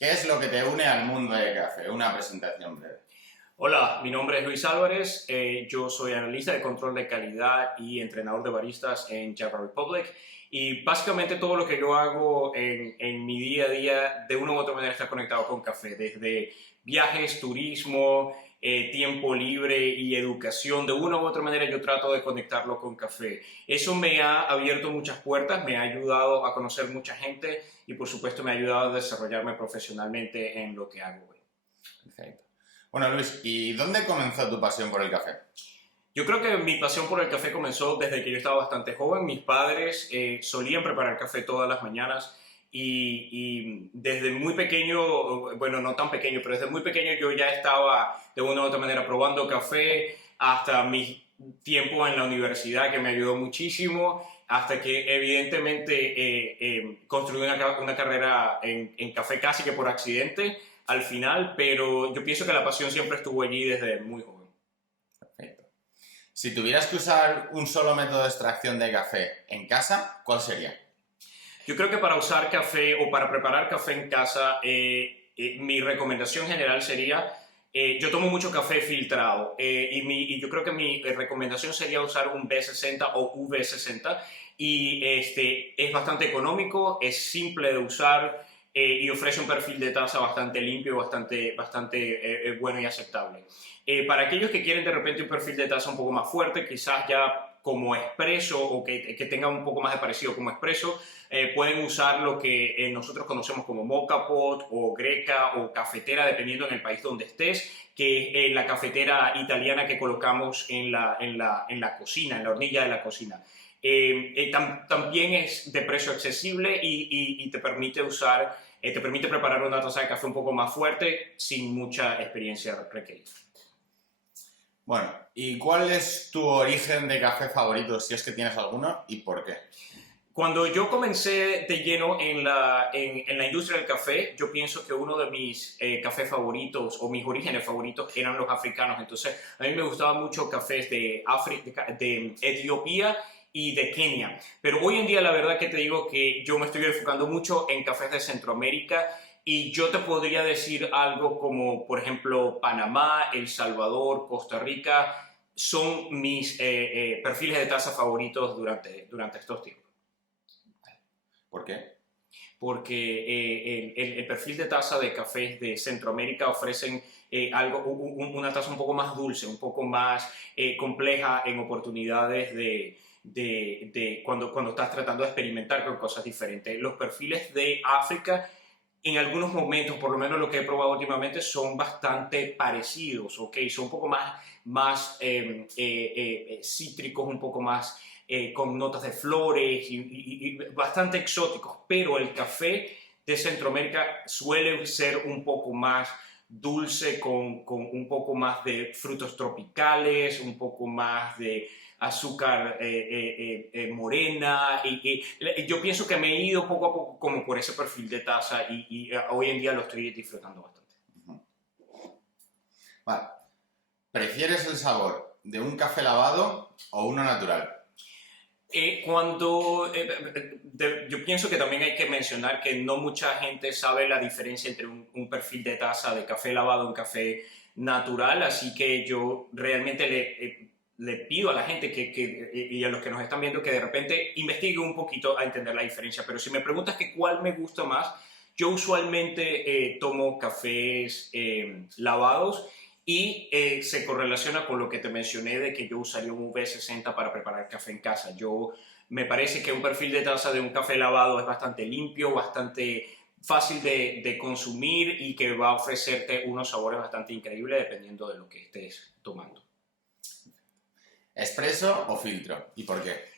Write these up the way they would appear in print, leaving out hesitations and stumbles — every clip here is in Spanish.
¿Qué es lo que te une al mundo del café? Una presentación breve. Hola, mi nombre es Luis Álvarez, yo soy analista de control de calidad y entrenador de baristas en Java Republic y básicamente todo lo que yo hago en mi día a día de una u otra manera está conectado con café, desde viajes, turismo, tiempo libre y educación, de una u otra manera yo trato de conectarlo con café. Eso me ha abierto muchas puertas, me ha ayudado a conocer mucha gente y por supuesto me ha ayudado a desarrollarme profesionalmente en lo que hago hoy. Perfecto. Bueno, Luis, ¿y dónde comenzó tu pasión por el café? Yo creo que mi pasión por el café comenzó desde que yo estaba bastante joven. Mis padres solían preparar café todas las mañanas y desde muy pequeño, bueno, no tan pequeño, pero desde muy pequeño yo ya estaba de una u otra manera probando café hasta mi tiempo en la universidad que me ayudó muchísimo, hasta que evidentemente construí una carrera en café casi que por accidente al final, pero yo pienso que la pasión siempre estuvo allí desde muy joven. Perfecto. Si tuvieras que usar un solo método de extracción de café en casa, ¿cuál sería? Yo creo que para usar café o para preparar café en casa, mi recomendación general sería, yo tomo mucho café filtrado y yo creo que mi recomendación sería usar un B60 o V60 y es bastante económico, es simple de usar y ofrece un perfil de taza bastante limpio, bastante bueno y aceptable. Para aquellos que quieren de repente un perfil de taza un poco más fuerte, quizás ya como expreso o que tenga un poco más de parecido como expreso, pueden usar lo que nosotros conocemos como moka pot o greca o cafetera, dependiendo en el país donde estés, que es la cafetera italiana que colocamos en la cocina, en la hornilla de la cocina. También es de precio accesible y te permite te permite preparar una taza de café un poco más fuerte sin mucha experiencia requerida. Bueno, ¿y cuál es tu origen de café favorito, si es que tienes alguno, y por qué? Cuando yo comencé de lleno en la industria del café, yo pienso que uno de mis cafés favoritos o mis orígenes favoritos eran los africanos. Entonces, a mí me gustaban mucho cafés de Etiopía y de Kenia. Pero hoy en día, la verdad que te digo que yo me estoy enfocando mucho en cafés de Centroamérica y yo te podría decir algo como, por ejemplo, Panamá, El Salvador, Costa Rica, son mis perfiles de taza favoritos durante estos tiempos. ¿Por qué? Porque el perfil de taza de cafés de Centroamérica ofrecen una taza un poco más dulce, un poco más compleja en oportunidades de cuando estás tratando de experimentar con cosas diferentes. Los perfiles de África, en algunos momentos, por lo menos lo que he probado últimamente, son bastante parecidos, ¿ok? Son un poco más cítricos, un poco más con notas de flores y bastante exóticos, pero el café de Centroamérica suele ser un poco más dulce, con un poco más de frutos tropicales, un poco más de azúcar morena y yo pienso que me he ido poco a poco como por ese perfil de taza y hoy en día lo estoy disfrutando bastante. Ujú. Vale. ¿Prefieres el sabor de un café lavado o uno natural? Yo pienso que también hay que mencionar que no mucha gente sabe la diferencia entre un perfil de taza de café lavado y un café natural, así que yo realmente le pido a la gente y a los que nos están viendo que de repente investigue un poquito a entender la diferencia, pero si me preguntas que cuál me gusta más, yo usualmente tomo cafés lavados y se correlaciona con lo que te mencioné de que yo usaría un V60 para preparar café en casa. Me parece que un perfil de taza de un café lavado es bastante limpio, bastante fácil de consumir y que va a ofrecerte unos sabores bastante increíbles dependiendo de lo que estés tomando. ¿Espresso o filtro? ¿Y por qué?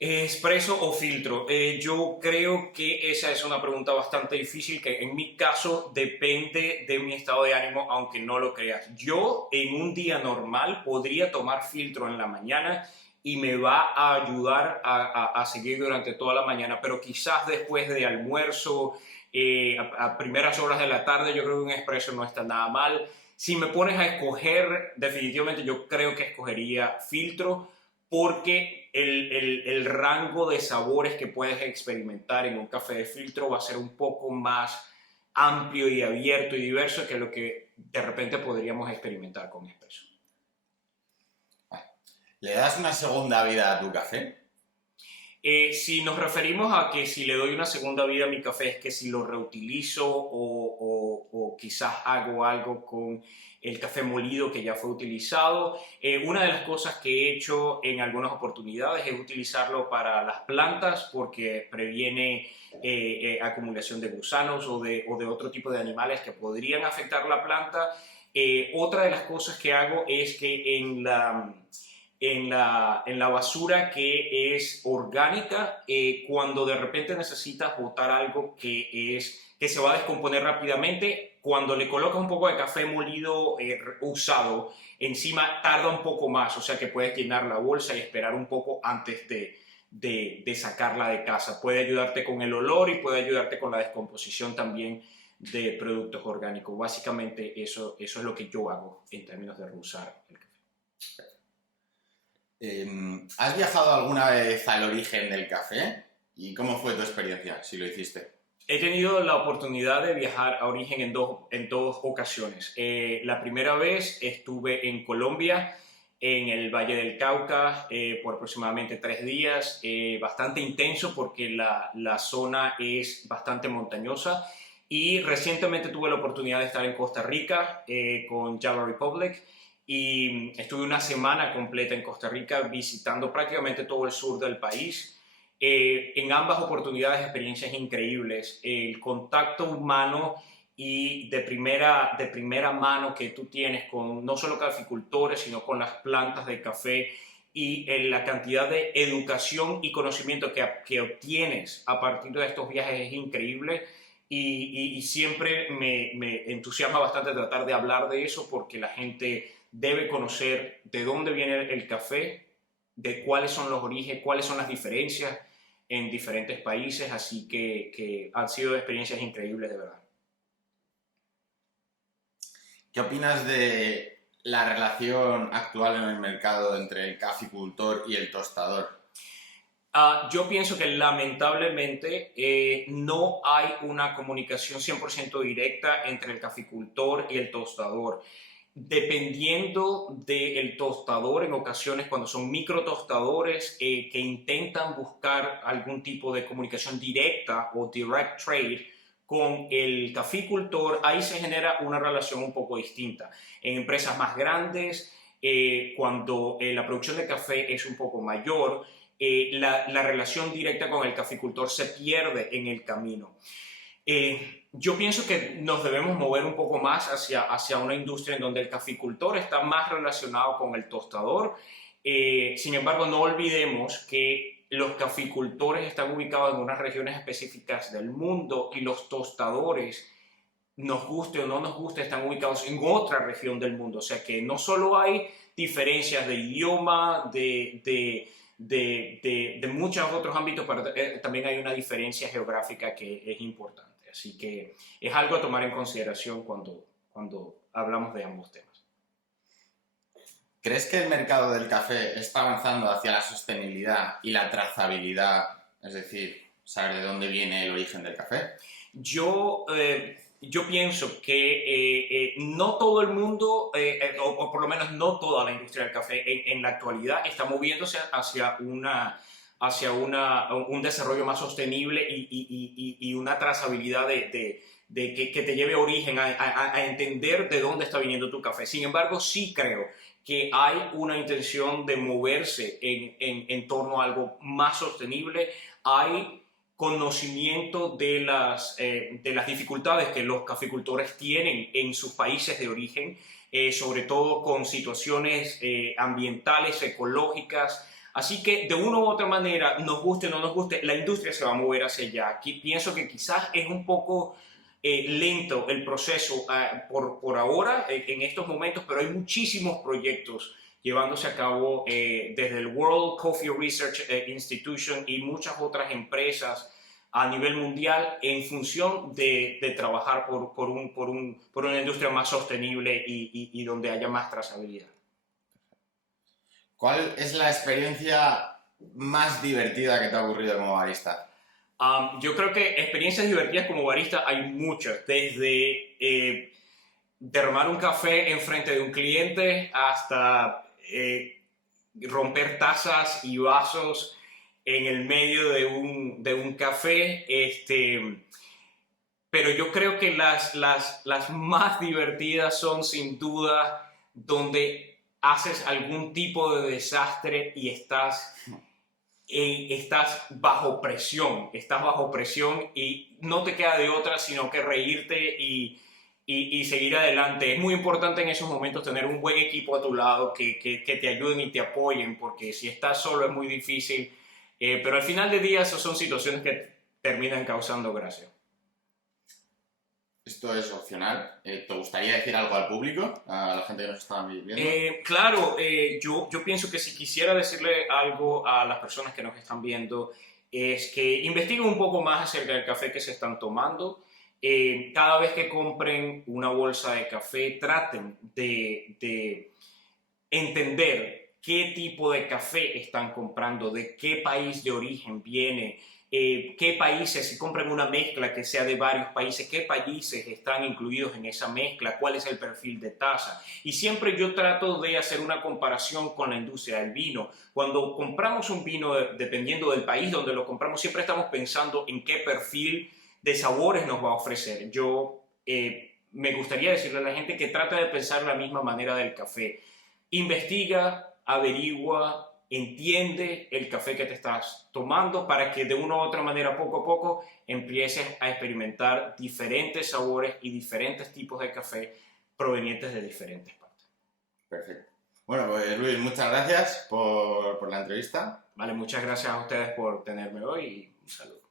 ¿Expreso o filtro? Yo creo que esa es una pregunta bastante difícil que en mi caso depende de mi estado de ánimo, aunque no lo creas. Yo en un día normal podría tomar filtro en la mañana y me va a ayudar a seguir durante toda la mañana, pero quizás después de almuerzo, a primeras horas de la tarde, yo creo que un expreso no está nada mal. Si me pones a escoger, definitivamente yo creo que escogería filtro porque el rango de sabores que puedes experimentar en un café de filtro va a ser un poco más amplio y abierto y diverso que lo que de repente podríamos experimentar con espresso. ¿Le das una segunda vida a tu café? Si nos referimos a que si le doy una segunda vida a mi café, es que si lo reutilizo o quizás hago algo con el café molido que ya fue utilizado. Una de las cosas que he hecho en algunas oportunidades es utilizarlo para las plantas porque previene acumulación de gusanos o de otro tipo de animales que podrían afectar la planta. Otra de las cosas que hago es que en la basura que es orgánica, cuando de repente necesitas botar algo que se va a descomponer rápidamente, cuando le colocas un poco de café molido usado, encima tarda un poco más, o sea que puedes llenar la bolsa y esperar un poco antes de sacarla de casa. Puede ayudarte con el olor y puede ayudarte con la descomposición también de productos orgánicos. Básicamente eso es lo que yo hago en términos de reusar el café. ¿Has viajado alguna vez al origen del café? ¿Y cómo fue tu experiencia, si lo hiciste? He tenido la oportunidad de viajar a origen en dos ocasiones. La primera vez estuve en Colombia, en el Valle del Cauca, por aproximadamente 3 días, bastante intenso porque la zona es bastante montañosa. Y recientemente tuve la oportunidad de estar en Costa Rica con Java Republic. Y estuve una semana completa en Costa Rica visitando prácticamente todo el sur del país. En ambas oportunidades experiencias increíbles. El contacto humano y de primera mano que tú tienes con no solo caficultores, sino con las plantas de café y la cantidad de educación y conocimiento que obtienes a partir de estos viajes es increíble. Y siempre me entusiasma bastante tratar de hablar de eso porque la gente debe conocer de dónde viene el café, de cuáles son los orígenes, cuáles son las diferencias en diferentes países, así que han sido experiencias increíbles de verdad. ¿Qué opinas de la relación actual en el mercado entre el caficultor y el tostador? Yo pienso que lamentablemente no hay una comunicación 100% directa entre el caficultor y el tostador. Dependiendo del tostador, en ocasiones cuando son micro tostadores que intentan buscar algún tipo de comunicación directa o direct trade con el caficultor, ahí se genera una relación un poco distinta. En empresas más grandes, cuando la producción de café es un poco mayor, la relación directa con el caficultor se pierde en el camino. Yo pienso que nos debemos mover un poco más hacia una industria en donde el caficultor está más relacionado con el tostador. Sin embargo, no olvidemos que los caficultores están ubicados en unas regiones específicas del mundo y los tostadores, nos guste o no nos guste, están ubicados en otra región del mundo. O sea que no solo hay diferencias de idioma, de muchos otros ámbitos, pero también hay una diferencia geográfica que es importante. Así que es algo a tomar en consideración cuando hablamos de ambos temas. ¿Crees que el mercado del café está avanzando hacia la sostenibilidad y la trazabilidad? Es decir, saber de dónde viene el origen del café. Yo pienso que no todo el mundo, o por lo menos no toda la industria del café en la actualidad está moviéndose hacia un desarrollo más sostenible y una trazabilidad de que te lleve a origen, a entender de dónde está viniendo tu café. Sin embargo, sí creo que hay una intención de moverse en torno a algo más sostenible. Hay conocimiento de las dificultades que los caficultores tienen en sus países de origen, sobre todo con situaciones ambientales, ecológicas. Así que de una u otra manera, nos guste o no nos guste, la industria se va a mover hacia allá. Aquí pienso que quizás es un poco lento el proceso por ahora, en estos momentos, pero hay muchísimos proyectos llevándose a cabo desde el World Coffee Research Institution y muchas otras empresas a nivel mundial en función de trabajar por una industria más sostenible y donde haya más trazabilidad. ¿Cuál es la experiencia más divertida que te ha ocurrido como barista? Yo creo que experiencias divertidas como barista hay muchas, desde derramar un café enfrente de un cliente hasta romper tazas y vasos en el medio de un café. Pero yo creo que las más divertidas son sin duda donde haces algún tipo de desastre y estás bajo presión y no te queda de otra sino que reírte y seguir adelante. Es muy importante en esos momentos tener un buen equipo a tu lado que te ayuden y te apoyen, porque si estás solo es muy difícil, pero al final del día esas son situaciones que terminan causando gracia. Esto es opcional. ¿Te gustaría decir algo al público, a la gente que nos está viendo? Claro, yo pienso que si quisiera decirle algo a las personas que nos están viendo es que investiguen un poco más acerca del café que se están tomando. Cada vez que compren una bolsa de café, traten de entender qué tipo de café están comprando, de qué país de origen viene, qué países, si compran una mezcla que sea de varios países, qué países están incluidos en esa mezcla, cuál es el perfil de taza. Y siempre yo trato de hacer una comparación con la industria del vino. Cuando compramos un vino, dependiendo del país donde lo compramos, siempre estamos pensando en qué perfil de sabores nos va a ofrecer. Yo me gustaría decirle a la gente que trate de pensar de la misma manera del café. Investiga, averigua, entiende el café que te estás tomando para que de una u otra manera, poco a poco, empieces a experimentar diferentes sabores y diferentes tipos de café provenientes de diferentes partes. Perfecto. Bueno, pues Luis, muchas gracias por la entrevista. Vale, muchas gracias a ustedes por tenerme hoy y un saludo.